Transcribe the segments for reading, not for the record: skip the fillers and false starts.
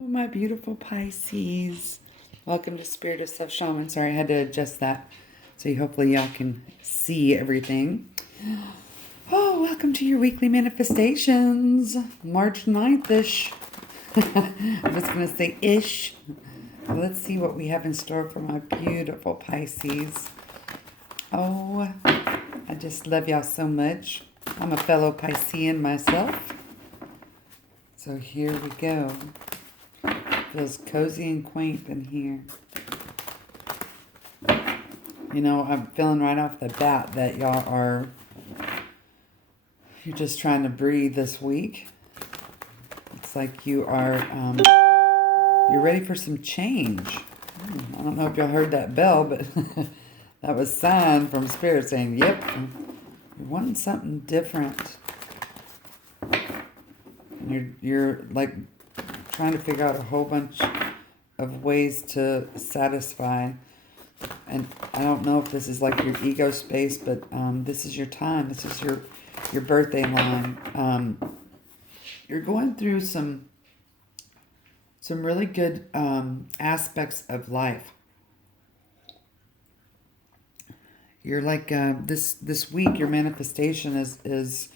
Oh, my beautiful Pisces. Welcome to Spirit of Self Shaman. Sorry, I had to adjust that so hopefully y'all can see everything. Oh, welcome to your weekly manifestations. March 9th-ish. I'm just going to say ish. Let's see what we have in store for my beautiful Pisces. Oh, I just love y'all so much. I'm a fellow Piscean myself. So here we go. Feels cozy and quaint in here. You know, I'm feeling right off the bat that you're just trying to breathe this week. It's like you're ready for some change. I don't know if y'all heard that bell, but that was a sign from Spirit saying, yep, you're wanting something different. And you're like trying to figure out a whole bunch of ways to satisfy. And I don't know if this is like your ego space, but this is your time. This is your birthday line. You're going through some really good aspects of life. You're like this week. Your manifestation is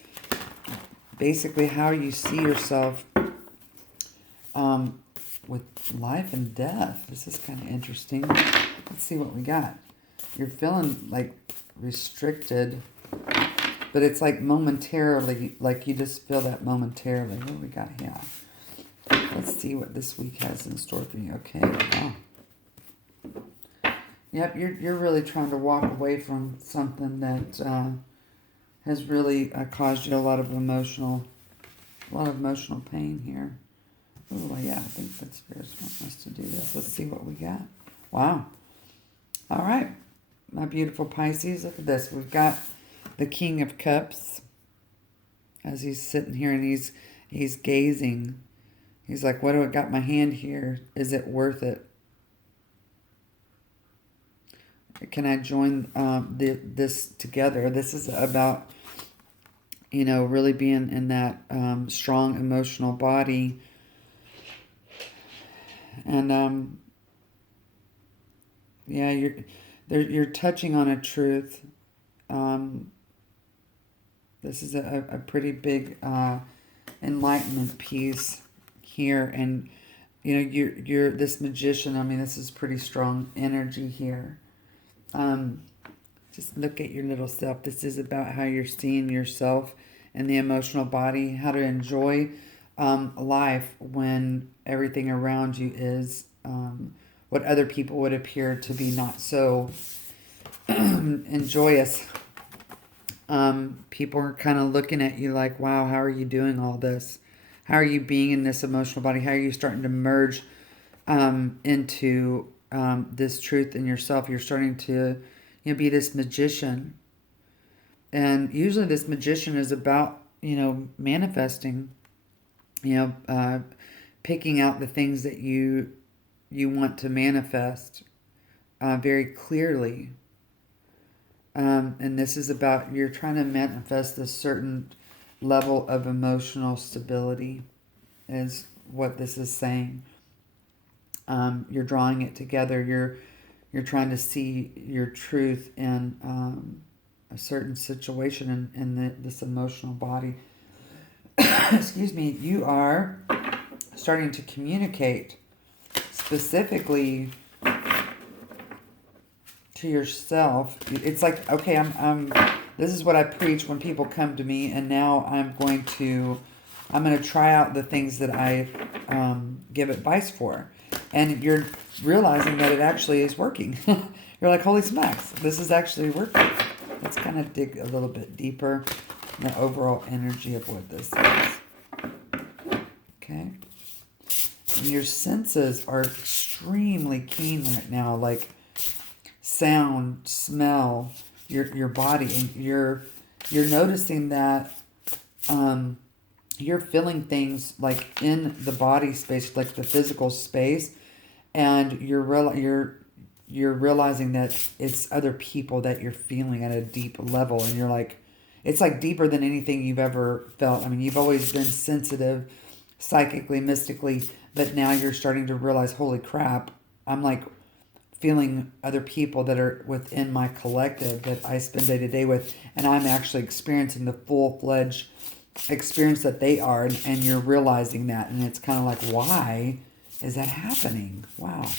basically how you see yourself with life and death. This is kind of interesting. Let's see what we got. You're feeling like restricted, but it's like momentarily, like you just feel that momentarily. What do we got here? Let's see what this week has in store for you. Okay. Wow. Yep, you're really trying to walk away from something that has really caused you a lot of emotional pain here. Oh, yeah, I think that Spirit's wanting us to do this. Let's see what we got. Wow. All right. My beautiful Pisces, look at this. We've got the King of Cups as he's sitting here and he's gazing. He's like, what do I got my hand here? Is it worth it? Can I join this together? This is about, really being in that strong emotional body. And yeah, you're touching on a truth. This is a pretty big enlightenment piece here, and you're this magician. I mean, this is pretty strong energy here. Just look at your little self. This is about how you're seeing yourself and the emotional body, how to enjoy life when everything around you is what other people would appear to be not so enjoyous. People are kind of looking at you like, wow, how are you doing all this? How are you being in this emotional body? How are you starting to merge into this truth in yourself? You're starting to be this magician. And usually this magician is about, manifesting, picking out the things that you want to manifest very clearly. And this is about you're trying to manifest this certain level of emotional stability is what this is saying. You're drawing it together. You're trying to see your truth in a certain situation in this emotional body. Excuse me. You are starting to communicate specifically to yourself. It's like, okay, I'm this is what I preach when people come to me, and now I'm going to try out the things that I give advice for. And you're realizing that it actually is working. You're like, holy smacks, this is actually working. Let's kind of dig a little bit deeper in the overall energy of what this is. Okay. And your senses are extremely keen right now, like sound, smell, your body, and you're noticing that you're feeling things like in the body space, like the physical space, and you're realizing that it's other people that you're feeling at a deep level, and you're like, it's like deeper than anything you've ever felt. I mean, you've always been sensitive, psychically, mystically, but now you're starting to realize, holy crap, I'm like feeling other people that are within my collective that I spend day to day with, and I'm actually experiencing the full-fledged experience that they are, and you're realizing that, and it's kind of like, why is that happening? Wow.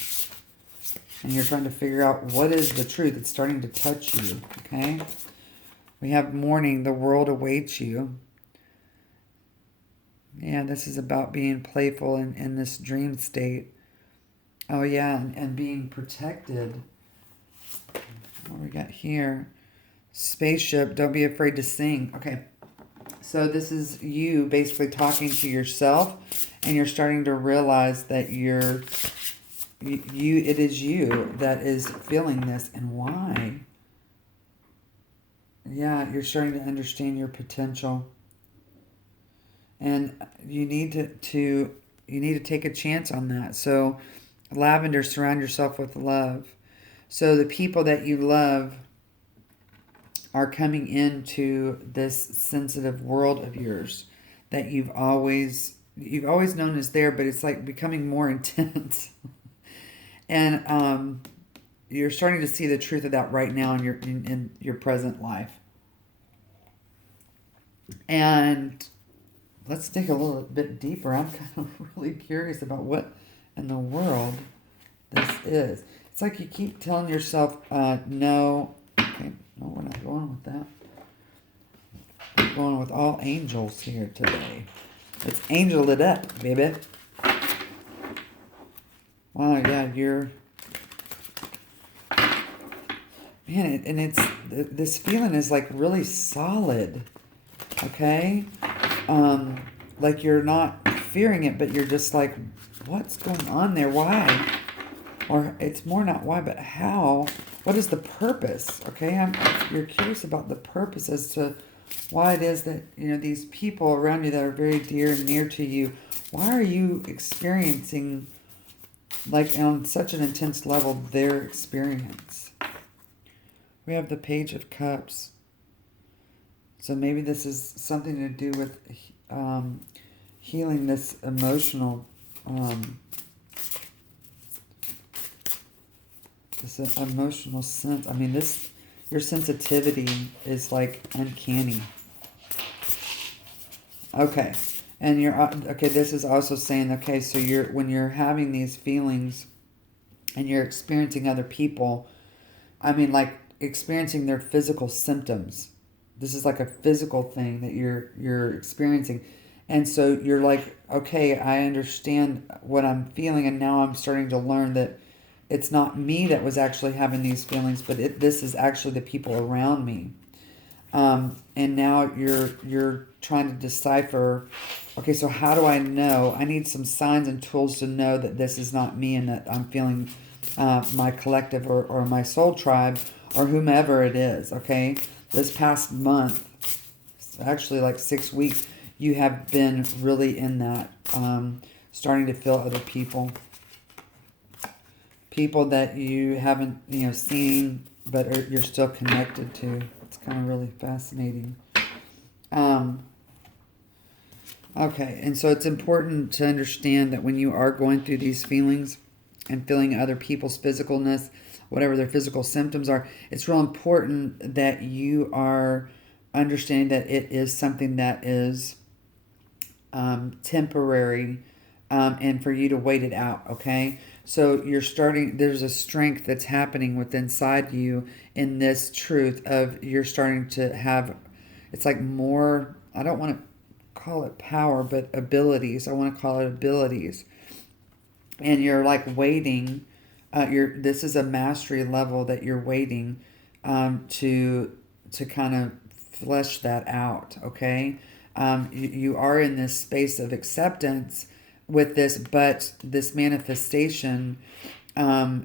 And you're trying to figure out what is the truth. It's starting to touch you, okay? We have morning, the world awaits you. Yeah, this is about being playful in this dream state. Oh, yeah, and being protected. What we got here? Spaceship, don't be afraid to sing. Okay, so this is you basically talking to yourself, and you're starting to realize that it is you that is feeling this, and why. Yeah, you're starting to understand your potential. And you need to take a chance on that. So lavender, surround yourself with love. So the people that you love are coming into this sensitive world of yours that you've always known is there, but it's like becoming more intense. And you're starting to see the truth of that right now in your present life. And let's dig a little bit deeper. I'm kind of really curious about what in the world this is. It's like you keep telling yourself, no. Okay, no, we're not going with that. We're going with all angels here today. Let's angel it up, baby. Wow, yeah, you're... Man, it's this feeling is like really solid, okay? Like you're not fearing it, but you're just like, what's going on there? Why? Or it's more not why, but how? What is the purpose? Okay, you're curious about the purpose as to why it is that, these people around you that are very dear and near to you, why are you experiencing, like on such an intense level, their experience? We have the Page of Cups. So maybe this is something to do with healing this emotional sense. I mean, your sensitivity is like uncanny. Okay. And this is also saying, okay, so when you're having these feelings and you're experiencing other people, I mean, like experiencing their physical symptoms. This is like a physical thing that you're experiencing. And so you're like, okay, I understand what I'm feeling, and now I'm starting to learn that it's not me that was actually having these feelings, but this is actually the people around me. And now you're trying to decipher, okay, so how do I know? I need some signs and tools to know that this is not me and that I'm feeling my collective or my soul tribe or whomever it is, okay? This past month, actually like 6 weeks, you have been really in that, starting to feel other people. People that you haven't, seen, but you're still connected to. It's kind of really fascinating. Okay, and so it's important to understand that when you are going through these feelings and feeling other people's physicalness, whatever their physical symptoms are, it's real important that you are understanding that it is something that is temporary, and for you to wait it out, okay? So there's a strength that's happening within inside you in this truth of you're starting to have, it's like more, I don't want to call it power, but abilities. I want to call it abilities. And you're like waiting, this is a mastery level that you're waiting to kind of flesh that out, okay? You are in this space of acceptance with this, but this manifestation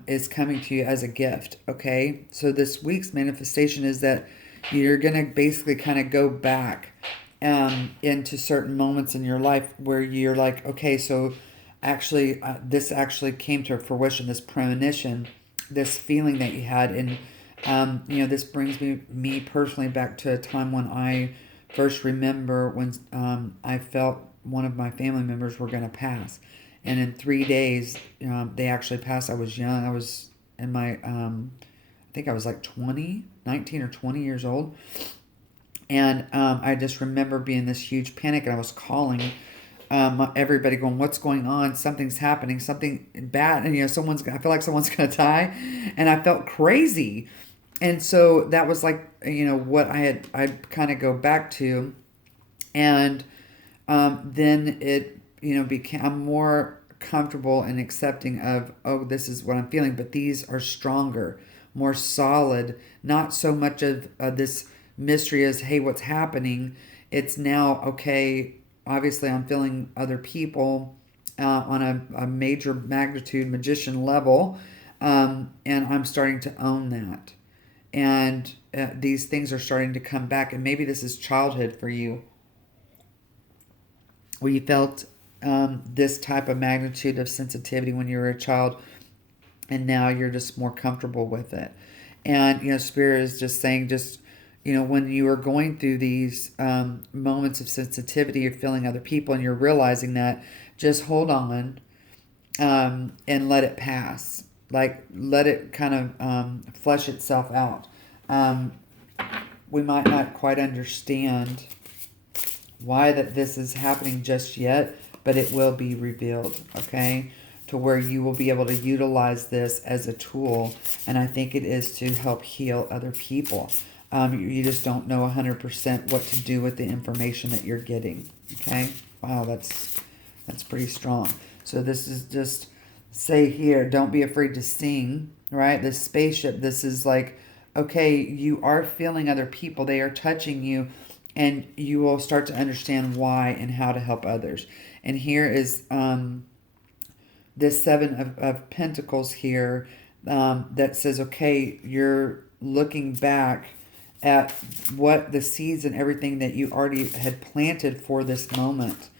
is coming to you as a gift, okay? So this week's manifestation is that you're going to basically kind of go back into certain moments in your life where you're like, okay, so actually this actually came to fruition, this premonition, this feeling that you had. And, this brings me personally back to a time when I first remember when I felt one of my family members were going to pass. And in 3 days, they actually passed. I was young. I was in my, I think I was like 20, 19 or 20 years old. And I just remember being this huge panic, and I was calling everybody going, what's going on? Something's happening, something bad. And, I feel like someone's going to die. And I felt crazy. And so that was like, what I'd kind of go back to. And then it, became, I'm more comfortable and accepting of, oh, this is what I'm feeling. But these are stronger, more solid, not so much of this mystery as, hey, what's happening? It's now, okay, obviously I'm feeling other people on a major magnitude magician level, and I'm starting to own that. And these things are starting to come back. And maybe this is childhood for you, where you felt this type of magnitude of sensitivity when you were a child, and now you're just more comfortable with it. And, Spirit is just saying, when you are going through these moments of sensitivity, you're feeling other people and you're realizing that, just hold on and let it pass. Like, let it kind of flesh itself out. We might not quite understand why that this is happening just yet, but it will be revealed, okay? To where you will be able to utilize this as a tool. And I think it is to help heal other people. You just don't know 100% what to do with the information that you're getting, okay? Wow, that's pretty strong. So this is just, say here, don't be afraid to sing, right? This spaceship, this is like, okay, you are feeling other people. They are touching you, and you will start to understand why and how to help others. And here is this Seven of Pentacles here that says, okay, you're looking back at what the seeds and everything that you already had planted for this moment.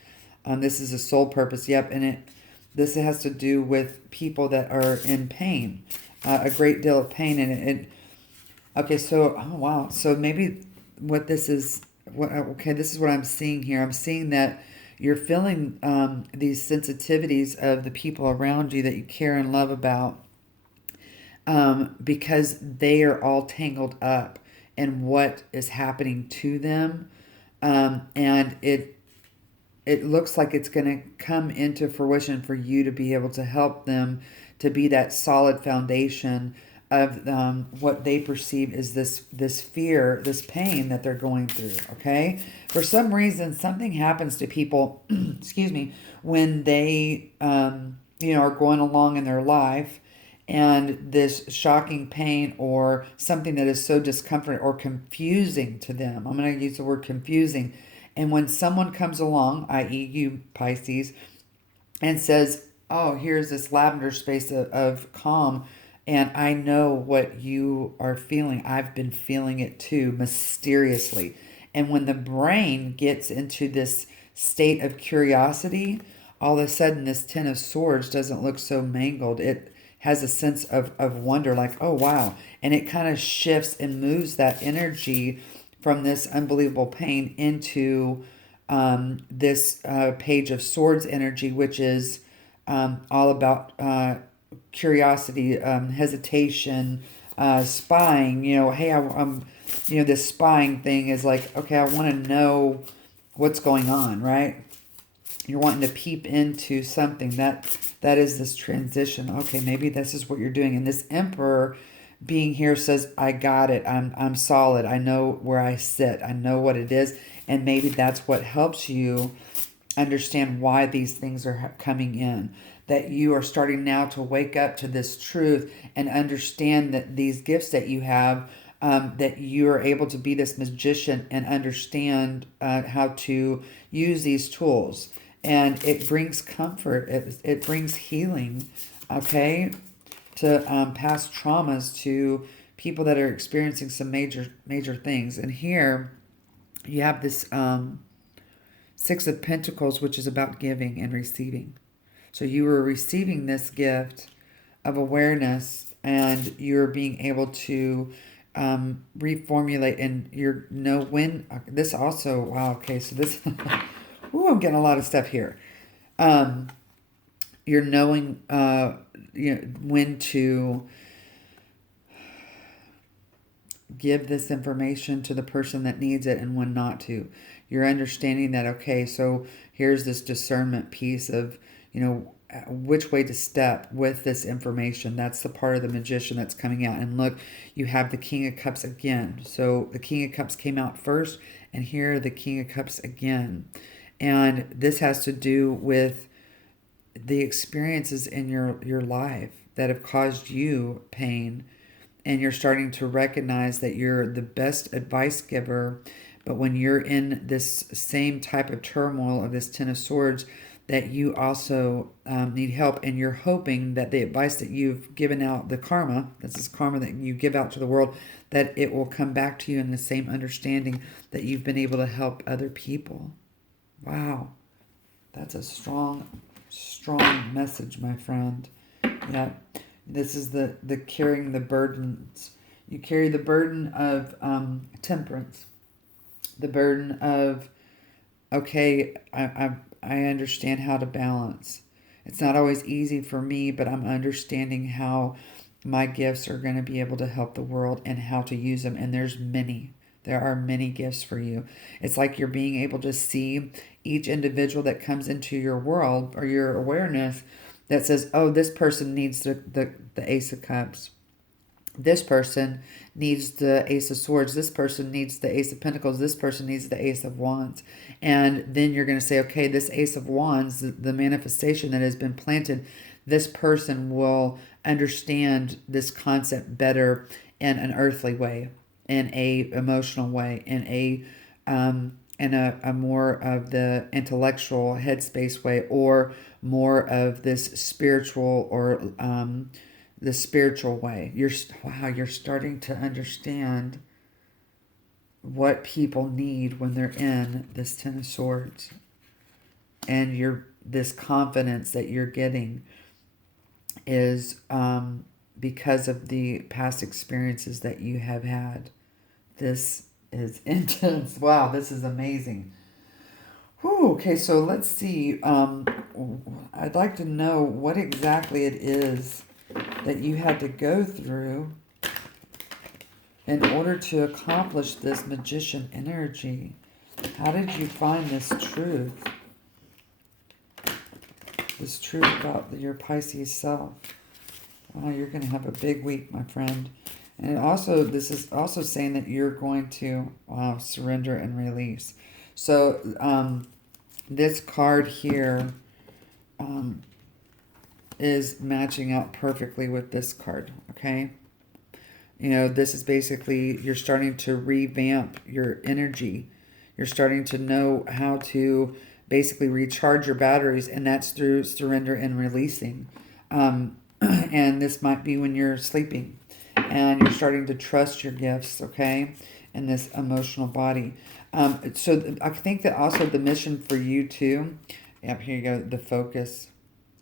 This is a soul purpose. Yep. And this has to do with people that are in pain, a great deal of pain. And okay, so, oh, wow. So maybe what this is, this is what I'm seeing here. I'm seeing that you're feeling these sensitivities of the people around you that you care and love about, because they are all tangled up in what is happening to them. And it looks like it's going to come into fruition for you to be able to help them to be that solid foundation of what they perceive as this fear, this pain that they're going through, okay? For some reason, something happens to people, excuse me, when they, are going along in their life, and this shocking pain or something that is so discomforting or confusing to them. I'm going to use the word confusing. And when someone comes along, i.e. you, Pisces, and says, oh, here's this lavender space of calm, and I know what you are feeling. I've been feeling it too, mysteriously. And when the brain gets into this state of curiosity, all of a sudden this Ten of Swords doesn't look so mangled. It has a sense of wonder, like, oh, wow. And it kind of shifts and moves that energy from this unbelievable pain into this Page of Swords energy, which is all about curiosity, hesitation, spying. Hey, I'm this spying thing is like, okay, I want to know what's going on, right? You're wanting to peep into something that is this transition. Okay, maybe this is what you're doing. And this Emperor being here says, I got it. I'm solid. I know where I sit. I know what it is. And maybe that's what helps you understand why these things are coming in. That you are starting now to wake up to this truth and understand that these gifts that you have, that you are able to be this magician and understand how to use these tools. And it brings comfort. It brings healing, okay, to past traumas, to people that are experiencing some major things. And here you have this Six of Pentacles, which is about giving and receiving. So you were receiving this gift of awareness, and you're being able to reformulate, and you know when. This also, wow, okay, so this, ooh, I'm getting a lot of stuff here. you're knowing when to give this information to the person that needs it and when not to. You're understanding that, okay, so here's this discernment piece of, which way to step with this information. That's the part of the magician that's coming out. And look, you have the King of Cups again. So the King of Cups came out first, and here the King of Cups again. And this has to do with the experiences in your life that have caused you pain, and you're starting to recognize that you're the best advice giver. But when you're in this same type of turmoil of this Ten of Swords, that you also need help, and you're hoping that the advice that you've given out, the karma, this is karma that you give out to the world, that it will come back to you in the same understanding that you've been able to help other people. Wow. That's a strong message, my friend. Yeah. This is the carrying the burdens. You carry the burden of temperance, the burden of, okay, I understand how to balance. It's not always easy for me, but I'm understanding how my gifts are going to be able to help the world and how to use them. And there are many gifts for you. It's like you're being able to see each individual that comes into your world or your awareness that says, oh, this person needs the Ace of Cups. This person needs the Ace of Swords. This person needs the Ace of Pentacles. This person needs the Ace of Wands. And then you're going to say, okay, this Ace of Wands, the manifestation that has been planted, this person will understand this concept better in an earthly way, in a emotional way, in a more of the intellectual headspace way, or more of this spiritual or the spiritual way. You're starting to understand what people need when they're in this Ten of Swords, and this confidence that you're getting is because of the past experiences that you have had. This is intense. Wow, this is amazing. Whew, okay, so let's see. I'd like to know what exactly it is that you had to go through in order to accomplish this magician energy. How did you find this truth? This truth about your Pisces self. Wow, you're going to have a big week, my friend. And also, this is also saying that you're going to surrender and release. So this card here is matching out perfectly with this card, okay? This is basically, you're starting to revamp your energy. You're starting to know how to basically recharge your batteries, and that's through surrender and releasing. And this might be when you're sleeping, and you're starting to trust your gifts, okay, in this emotional body. So I think that also the mission for you too, yep, here you go, the focus.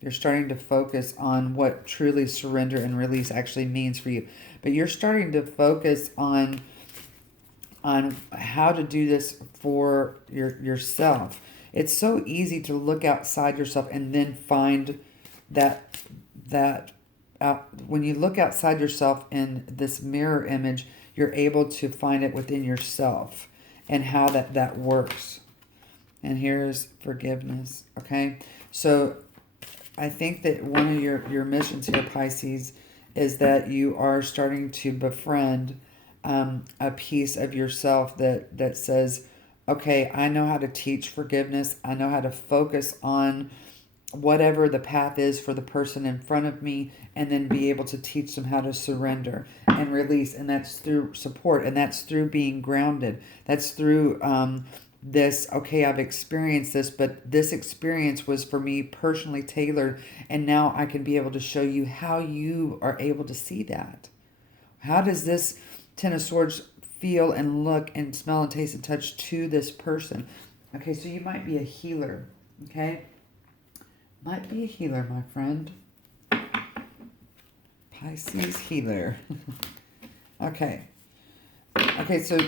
You're starting to focus on what truly surrender and release actually means for you. But you're starting to focus on how to do this for yourself. It's so easy to look outside yourself and then find that when you look outside yourself in this mirror image, you're able to find it within yourself and how that works. And here's forgiveness, okay? So I think that one of your missions here, Pisces, is that you are starting to befriend a piece of yourself that says, okay, I know how to teach forgiveness. I know how to focus on whatever the path is for the person in front of me, and then be able to teach them how to surrender and release. And that's through support, and that's through being grounded. That's through this, okay, I've experienced this, but this experience was for me personally tailored, and now I can be able to show you how you are able to see that. How does this Ten of Swords feel and look and smell and taste and touch to this person? Okay, so you might be a healer, okay? Might be a healer, my friend. Pisces healer. Okay. Okay, so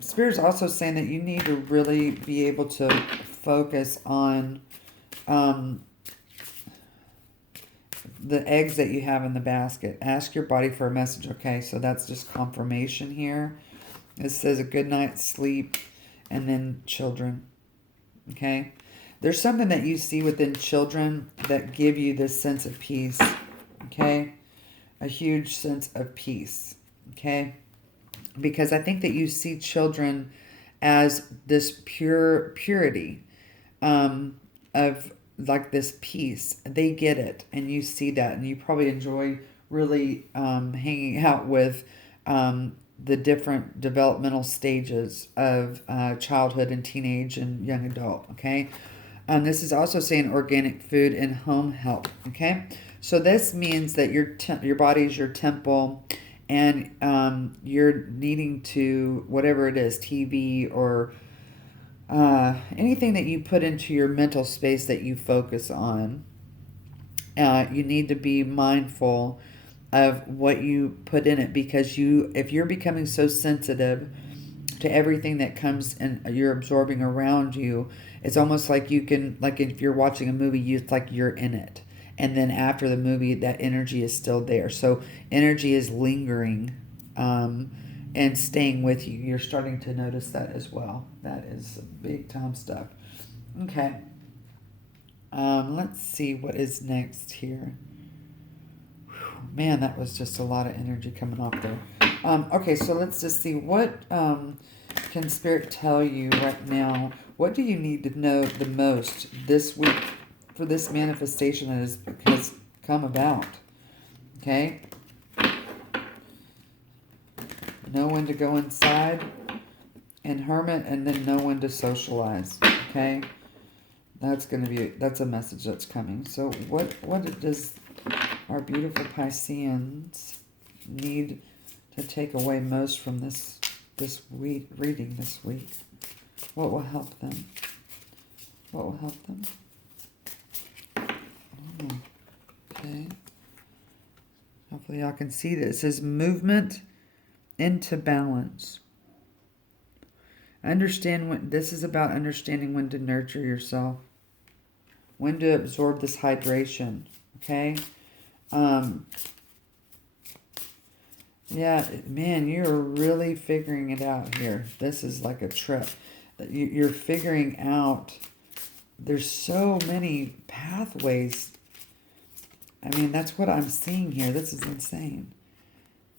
Spirit's also saying that you need to really be able to focus on the eggs that you have in the basket. Ask your body for a message. Okay, so that's just confirmation here. It says a good night's sleep and then children. Okay. There's something that you see within children that give you this sense of peace. Okay. A huge sense of peace. Okay. Because I think that you see children as this purity of like this peace. They get it, and you see that, and you probably enjoy really hanging out with the different developmental stages of childhood and teenage and young adult. Okay. This is also saying organic food and home health. Okay. So this means that your body is your temple, and you're needing to, whatever it is, TV or anything that you put into your mental space that you focus on, you need to be mindful of what you put in it, because if you're becoming so sensitive to everything that comes and you're absorbing around you, it's almost like you can, like if you're watching a movie, it's like you're in it. And then after the movie, that energy is still there. So energy is lingering and staying with you. You're starting to notice that as well. That is big time stuff. Okay. Let's see what is next here. Whew, man, that was just a lot of energy coming off there. Okay, so let's just see what can Spirit tell you right now. What do you need to know the most this week for this manifestation that has come about? Okay. Know when to go inside and hermit, and then know when to socialize. Okay. That's a message that's coming. So what does our beautiful Pisceans need to take away most from this reading this week? What will help them? What will help them? Oh, okay. Hopefully y'all can see this. It says movement into balance. Understand when this is about understanding when to nurture yourself, when to absorb this hydration. Okay. Yeah, man, you're really figuring it out here. This is like a trip. You're figuring out. There's so many pathways. I mean, that's what I'm seeing here. This is insane.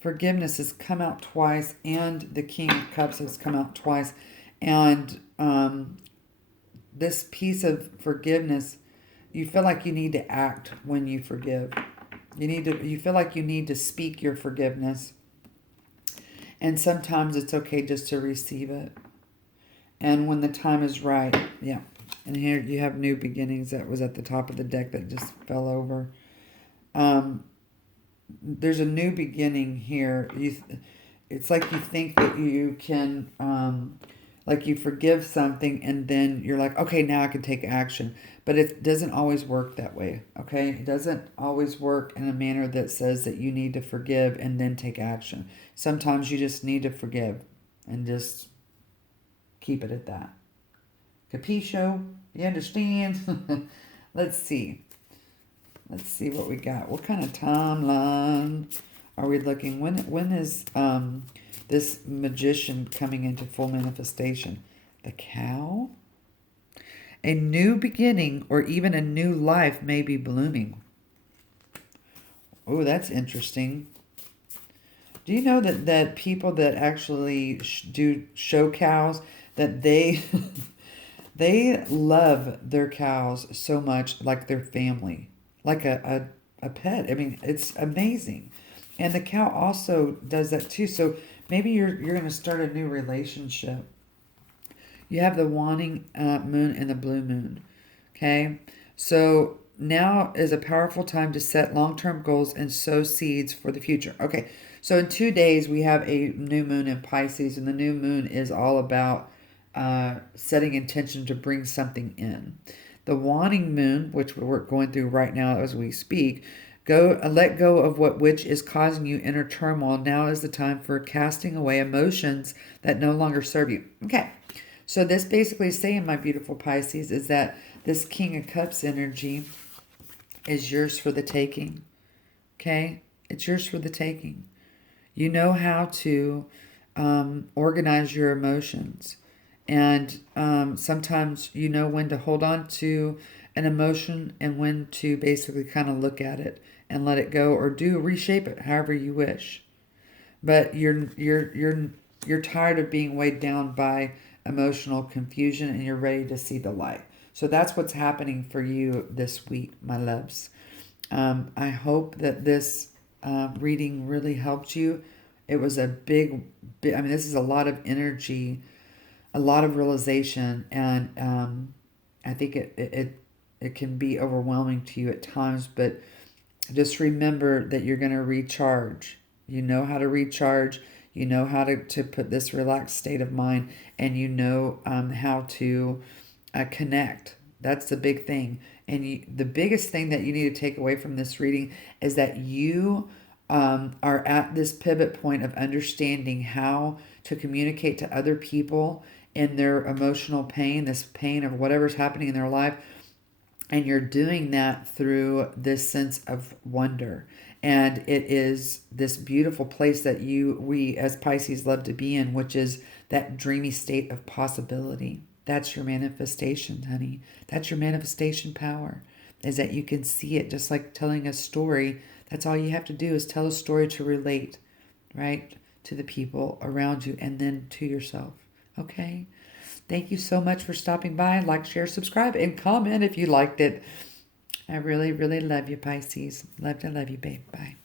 Forgiveness has come out twice, and the King of Cups has come out twice. And this piece of forgiveness, you feel like you need to act when you forgive. You feel like you need to speak your forgiveness. And sometimes it's okay just to receive it. And when the time is right, yeah. And here you have new beginnings. That was at the top of the deck that just fell over. There's a new beginning here. It's like you think that you can, like you forgive something and then you're like, okay, now I can take action. But it doesn't always work that way, okay? It doesn't always work in a manner that says that you need to forgive and then take action. Sometimes you just need to forgive and just keep it at that. Capisco? You understand? Let's see. Let's see what we got. What kind of timeline are we looking? When is this magician coming into full manifestation? The cow? A new beginning or even a new life may be blooming. Oh, that's interesting. Do you know that people that actually do show cows, that they they love their cows so much, like their family, like a pet. I mean, it's amazing. And the cow also does that too. So maybe you're going to start a new relationship. You have the waning moon and the blue moon. Okay. So now is a powerful time to set long-term goals and sow seeds for the future. Okay. So in 2 days, we have a new moon in Pisces, and the new moon is all about setting intention to bring something in. The waning moon, which we're going through right now as we speak, let go of which is causing you inner turmoil. Now is the time for casting away emotions that no longer serve you. Okay. So this basically is saying, my beautiful Pisces, is that this King of Cups energy is yours for the taking. Okay? It's yours for the taking. You know how to organize your emotions. And sometimes you know when to hold on to an emotion and when to basically kind of look at it and let it go, or reshape it however you wish. But you're tired of being weighed down by emotional confusion, and you're ready to see the light. So that's what's happening for you this week, my loves. I hope that this reading really helped you. It was a I mean, this is a lot of energy, a lot of realization, and I think it can be overwhelming to you at times, but just remember that you're going to recharge. You know how to recharge. You know how to put this relaxed state of mind, and you know how to connect. That's the big thing. And the biggest thing that you need to take away from this reading is that you are at this pivot point of understanding how to communicate to other people in their emotional pain, this pain of whatever's happening in their life. And you're doing that through this sense of wonder. And it is this beautiful place that we as Pisces love to be in, which is that dreamy state of possibility. That's your manifestation, honey. That's your manifestation power, is that you can see it just like telling a story. That's all you have to do is tell a story to relate, right, to the people around you and then to yourself. Okay? Thank you so much for stopping by. Like, share, subscribe, and comment if you liked it. I really, really love you, Pisces. Love to love you, babe. Bye.